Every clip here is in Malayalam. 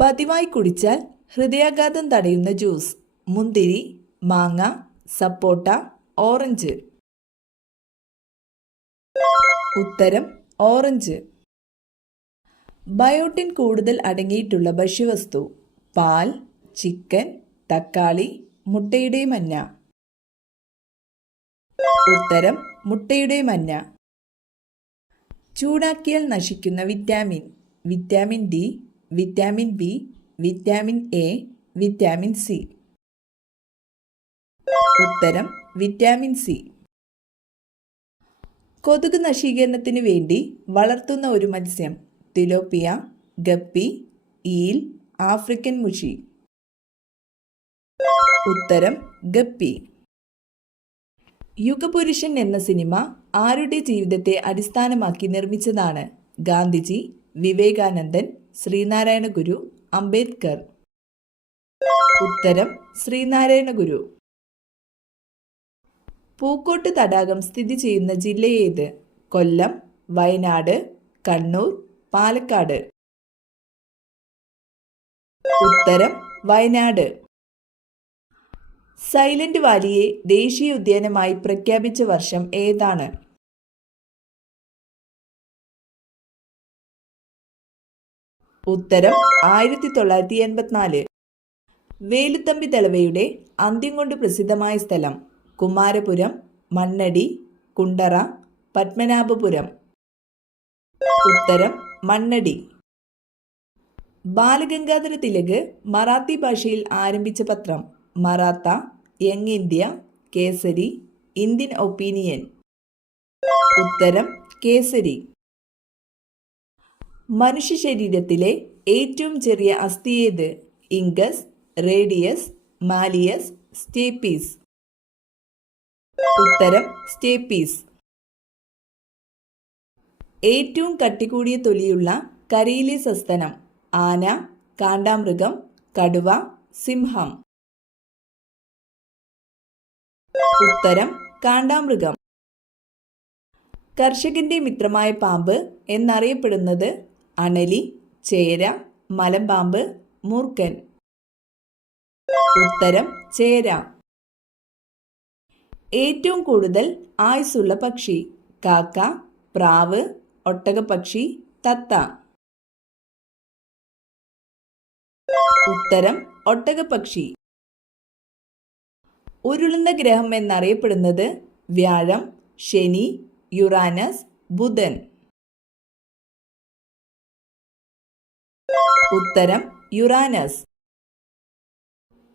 പതിവായി കുടിച്ചാൽ ഹൃദയാഘാതം തടയുന്ന ജ്യൂസ്. മുന്തിരി, മാങ്ങ, സപ്പോട്ട, ഓറഞ്ച്. ഉത്തരം ഓറഞ്ച്. ബയോട്ടിൻ കൂടുതൽ അടങ്ങിയിട്ടുള്ള ഭക്ഷ്യവസ്തു. പാൽ, ചിക്കൻ, തക്കാളി, മുട്ടയുടെ മഞ്ഞ. ഉത്തരം മുട്ടയുടെ മഞ്ഞ. ചൂടാക്കിയാൽ നശിക്കുന്ന vitamin. Vitamin D, vitamin B, vitamin A, vitamin C. ഉത്തരം വിറ്റാമിൻ സി. കൊതുക് നശീകരണത്തിന് വേണ്ടി വളർത്തുന്ന ഒരു മത്സ്യം. തിലോപ്പിയ, ഗപ്പി, ഈൽ, ആഫ്രിക്കൻ മുഷി. ഉത്തരം ഗപ്പി. യുഗപുരുഷൻ എന്ന സിനിമ ആരുടെ ജീവിതത്തെ അടിസ്ഥാനമാക്കി നിർമ്മിച്ചതാണ്? ഗാന്ധിജി, വിവേകാനന്ദൻ, ശ്രീനാരായണ ഗുരു, അംബേദ്കർ. ഉത്തരം ശ്രീനാരായണ ഗുരു. പൂക്കോട്ട് തടാകം സ്ഥിതി ചെയ്യുന്ന ജില്ല ഏത്? കൊല്ലം, വയനാട്, കണ്ണൂർ, പാലക്കാട്. ഉത്തരം വയനാട്. സൈലന്റ് വാലിയെ ദേശീയ ഉദ്യാനമായി പ്രഖ്യാപിച്ച വർഷം ഏതാണ്? ഉത്തരം 1984. വേലുത്തമ്പി ദളവയുടെ അന്ത്യം കൊണ്ട് പ്രസിദ്ധമായ സ്ഥലം. കുമാരപുരം, മണ്ണടി, കുണ്ടറ, പത്മനാഭപുരം. ഉത്തരം മണ്ണടി. ബാലഗംഗാധര തിലക് മറാത്തി ഭാഷയിൽ ആരംഭിച്ച പത്രം. Maratha, young India, Kesari, Indian opinion. ഉത്തരം കേസരി. മനുഷ്യ ശരീരത്തിലെ ഏറ്റവും ചെറിയ അസ്ഥി ഏത്? ഇംഗസ്, റേഡിയസ്, മാലിയസ്, സ്റ്റേപ്പീസ്. ഉത്തരം സ്റ്റേപ്പീസ്. ഏറ്റവും കട്ടികൂടിയ തൊലിയുള്ള കരയിലെ സസ്തനം. ആന, കാണ്ടാമൃഗം, കടുവ, സിംഹം. ഉത്തരം കാണ്ടാമൃഗം. കർഷകന്റെ മിത്രമായ പാമ്പ് എന്നറിയപ്പെടുന്നത്? അണലി, ചേര, മലമ്പാമ്പ്, മൂർഖൻ. ഉത്തരം ചേര. ഏറ്റവും കൂടുതൽ ആയുസ്സുള്ള പക്ഷി. കാക്ക, പ്രാവ്, ഒട്ടകപ്പക്ഷി, തത്ത. ഉത്തരം ഒട്ടകപ്പക്ഷി. ഉരുളുന്ന ഗ്രഹം എന്നറിയപ്പെടുന്നത്? വ്യാഴം, ശനി, യുറാനസ്, ബുധൻ. ഉത്തരം യുറാനസ്.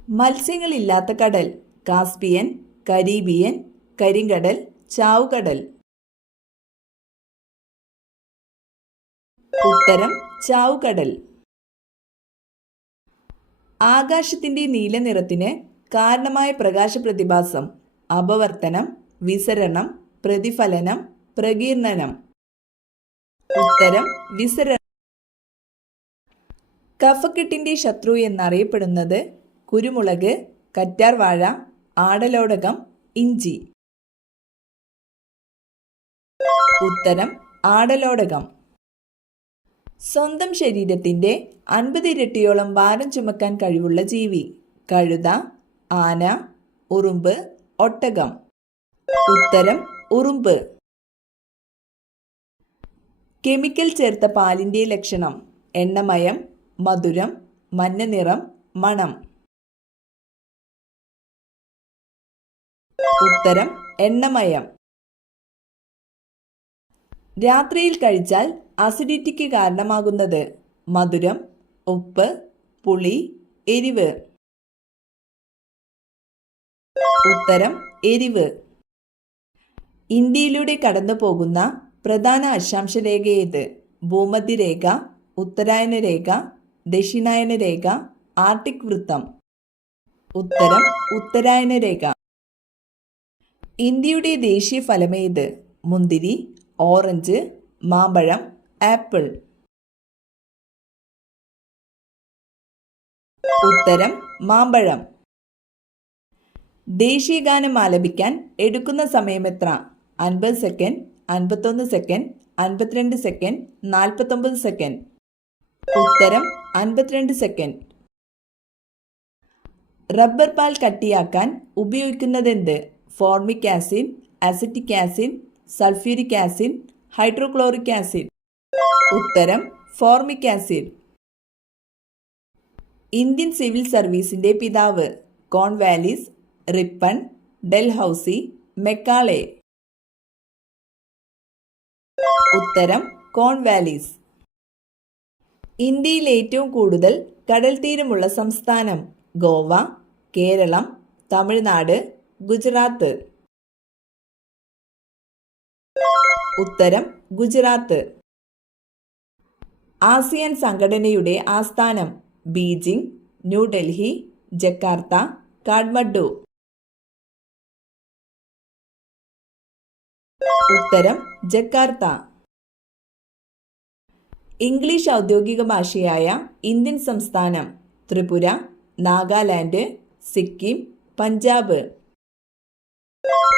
മത്സ്യങ്ങളില്ലാത്ത കടൽ. കാസ്പിയൻ, കരീബിയൻ, കരിങ്കടൽ, ചാവുകടൽ. ഉത്തരം ചാവുകടൽ. ആകാശത്തിന്റെ നീല നിറത്തിന് കാരണമായ പ്രകാശ പ്രതിഭാസം. അപവർത്തനം, വിസരണം, പ്രതിഫലനം, പ്രകീർണനം. ഉത്തരം വിസരണം. കഫക്കെട്ടിന്റെ ശത്രു എന്നറിയപ്പെടുന്നത്? കുരുമുളക്, കറ്റാർവാഴ, ആടലോടകം, ഇഞ്ചി. ഉത്തരം ആടലോടകം. സ്വന്തം ശരീരത്തിന്റെ 50 ഇരട്ടിയോളം ഭാരം ചുമക്കാൻ കഴിവുള്ള ജീവി. കഴുത, ആന, ഉറുമ്പ്, ഒട്ടകം. ഉത്തരം ഉറുമ്പ്. കെമിക്കൽ ചേർത്ത പാലിന്റെ ലക്ഷണം. എണ്ണമയം, മധുരം, മഞ്ഞ നിറം, മണം. ഉത്തരം എണ്ണമയം. രാത്രിയിൽ കഴിച്ചാൽ അസിഡിറ്റിക്ക് കാരണമാകുന്നത്? മധുരം, ഉപ്പ്, പുളി, എരിവ്. ഉത്തരം എരിവ്. ഇന്ത്യയിലൂടെ കടന്നു പോകുന്ന പ്രധാന അക്ഷാംശ രേഖ ഏത്? ഭൂമധ്യരേഖ, ഉത്തരായന രേഖ, ദക്ഷിണായന രേഖ, ആർട്ടിക് വൃത്തം. ഉത്തരം ഉത്തരായന രേഖ. ഇന്ത്യയുടെ ദേശീയ ഫലമേത്? മുന്തിരി, ഓറഞ്ച്, മാമ്പഴം, ആപ്പിൾ. ഉത്തരം മാമ്പഴം. ദേശീയഗാനം ആലപിക്കാൻ എടുക്കുന്ന സമയം എത്ര? 50 സെക്കൻഡ്, 51 സെക്കൻഡ്, 52 സെക്കൻഡ്, 49 സെക്കൻഡ്. ഉത്തരം 52 സെക്കൻഡ്. റബ്ബർ പാൽ കട്ടിയാക്കാൻ ഉപയോഗിക്കുന്നതെന്ത്? Formic acid, acetic acid, sulphuric acid, hydrochloric acid. ഉത്തരം ഫോർമിക് ആസിഡ്. ഇന്ത്യൻ സിവിൽ സർവീസിന്റെ പിതാവ്? Cornwallis, Ripon, Dalhousie, Macaulay. ഉത്തരം കോൺവാലിസ്. ഇന്ത്യയിൽ ഏറ്റവും കൂടുതൽ കടൽ തീരമുള്ള സംസ്ഥാനം? ഗോവ, കേരളം, തമിഴ്നാട്, ഗുജറാത്ത്. ഉത്തരം ഗുജറാത്ത്. ആസിയാൻ സംഘടനയുടെ ആസ്ഥാനം? Beijing, New Delhi, Jakarta, Kathmandu. ഉത്തരം ജക്കാർത്ത. ഇംഗ്ലീഷ് ഔദ്യോഗിക ഭാഷയായ ഇന്ത്യൻ സംസ്ഥാനം? ത്രിപുര, നാഗാലാൻഡ്, സിക്കിം, പഞ്ചാബ്.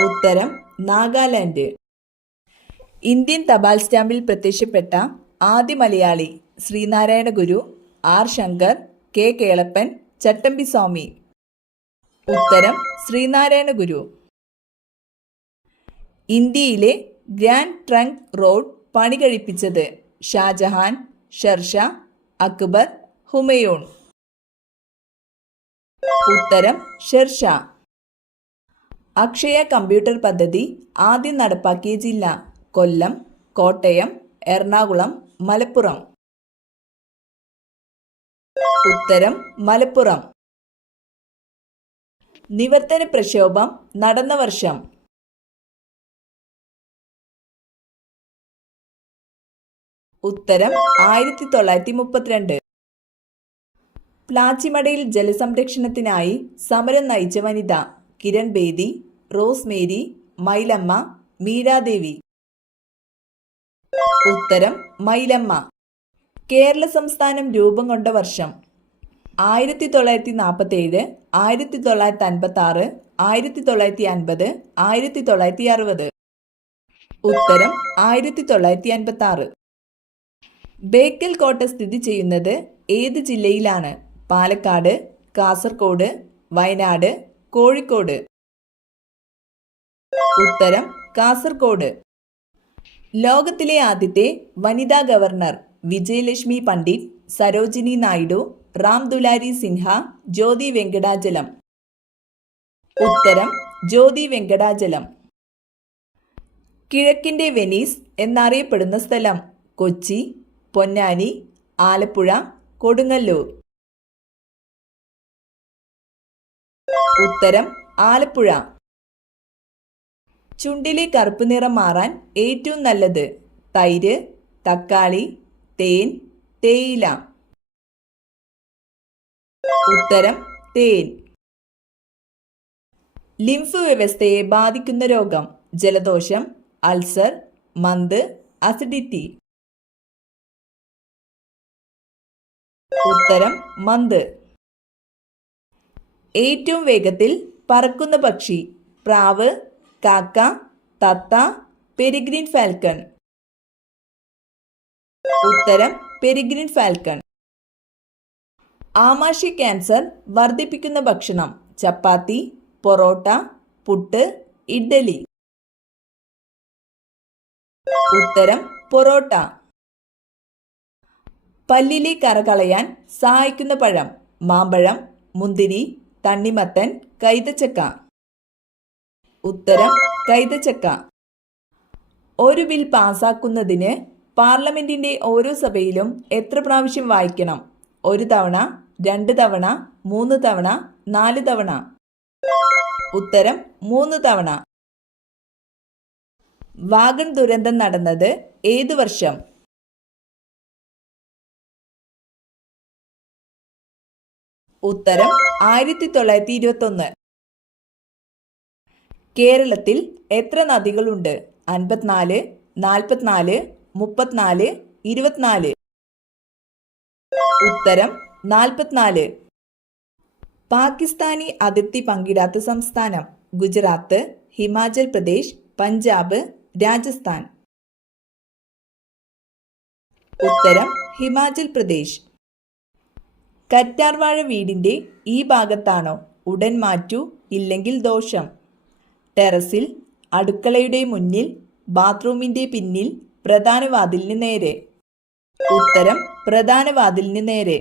ഉത്തരം നാഗാലാൻഡ്. ഇന്ത്യൻ തപാൽ സ്റ്റാമ്പിൽ പ്രത്യക്ഷപ്പെട്ട ആദ്യ മലയാളി? ശ്രീനാരായണ ഗുരു, ആർ ശങ്കർ, കെ കേളപ്പൻ, ചട്ടമ്പി സ്വാമി. ഉത്തരം ശ്രീനാരായണ ഗുരു. ഇന്ത്യയിലെ ഗ്രാൻഡ് ട്രങ്ക് റോഡ് പണി കഴിപ്പിച്ചത്? ഷാജഹാൻ, ഷെർഷാ, അക്ബർ, ഹുമയൂൺ. ഉത്തരം ഷെർഷാ. അക്ഷയ കമ്പ്യൂട്ടർ പദ്ധതി ആദ്യം നടപ്പാക്കിയ ജില്ല? കൊല്ലം, കോട്ടയം, എറണാകുളം, മലപ്പുറം. ഉത്തരം മലപ്പുറം. നിവർത്തന പ്രക്ഷോഭം നടന്ന വർഷം? ഉത്തരം 1932. പ്ലാച്ചിമടയിൽ ജലസംരക്ഷണത്തിനായി സമരം നയിച്ച വനിത? കിരൺ ബേദി, റോസ് മേരി, മൈലമ്മ, മീരാദേവി. ഉത്തരം മൈലമ്മ. കേരള സംസ്ഥാനം രൂപം കൊണ്ട വർഷം? 1947, 1956, 1950, 1960. ഉത്തരം 1956. ബേക്കൽ കോട്ട സ്ഥിതി ചെയ്യുന്നത് ഏത് ജില്ലയിലാണ്? പാലക്കാട്, കാസർഗോഡ്, വയനാട്, കോഴിക്കോട്. ഉത്തരം കാസർഗോഡ്. ലോകത്തിലെ ആദ്യത്തെ വനിതാ ഗവർണർ? വിജയലക്ഷ്മി പണ്ഡിറ്റ്, സരോജിനി നായിഡു, റാം ദുലാരി സിൻഹ, ജ്യോതി വെങ്കടാചലം. ഉത്തരം ജ്യോതി വെങ്കടാചലം. കിഴക്കിന്റെ വെനീസ് എന്നറിയപ്പെടുന്ന സ്ഥലം? കൊച്ചി, പൊന്നാനി, ആലപ്പുഴ, കൊടുങ്ങല്ലൂർ. ഉത്തരം ആലപ്പുഴ. ചുണ്ടിലെ കറുപ്പ് നിറം മാറാൻ ഏറ്റവും നല്ലത്? തൈര്, തക്കാളി, തേൻ, തേയില. ഉത്തരം തേൻ. ലിംഫ് വ്യവസ്ഥയെ ബാധിക്കുന്ന രോഗം? ജലദോഷം, അൾസർ, മന്ത്, അസിഡിറ്റി. ഉത്തരം മന്ത്. ഏറ്റവും വേഗത്തിൽ പറക്കുന്ന പക്ഷി? പ്രാവ്, കാക്ക, തത്ത, പെരിഗ്രീൻ ഫാൽക്കൺ. ഉത്തരം പെരിഗ്രീൻ ഫാൽക്കൺ. ആമാശയ ക്യാൻസർ വർദ്ധിപ്പിക്കുന്ന ഭക്ഷണം? ചപ്പാത്തി, പൊറോട്ട, പുട്ട്, ഇഡ്ഡലി. ഉത്തരം പൊറോട്ട. പല്ലിലെ കറ കളയാൻ സഹായിക്കുന്ന പഴം? മാമ്പഴം, മുന്തിരി, തണ്ണിമത്തൻ, കൈതച്ചക്ക. ഉത്തരം കൈതച്ചക്ക. ഒരു ബിൽ പാസാക്കുന്നതിന് പാർലമെന്റിന്റെ ഓരോ സഭയിലും എത്ര പ്രാവശ്യം വായിക്കണം? 1 തവണ, 2 തവണ, 3 തവണ, 4 തവണ. ഉത്തരം 3 തവണ. വാഗൺ ദുരന്തം നടന്നത് ഏതു വർഷം? ഉത്തരം 1921. കേരളത്തിൽ എത്ര നദികളുണ്ട്? 54, 44, 34, 24. ഉത്തരം 44. പാകിസ്ഥാനി അതിർത്തി പങ്കിടാത്ത സംസ്ഥാനം? ഗുജറാത്ത്, ഹിമാചൽ പ്രദേശ്, പഞ്ചാബ്, രാജസ്ഥാൻ. ഉത്തരം ഹിമാചൽ പ്രദേശ്. കറ്റാർവാഴ വീടിൻ്റെ ഈ ഭാഗത്താണോ? ഉടൻ മാറ്റൂ, ഇല്ലെങ്കിൽ ദോഷം. ടെറസിൽ, അടുക്കളയുടെ മുന്നിൽ, ബാത്റൂമിൻ്റെ പിന്നിൽ, പ്രധാന വാതിലിന് നേരെ. ഉത്തരം പ്രധാന വാതിലിന് നേരെ.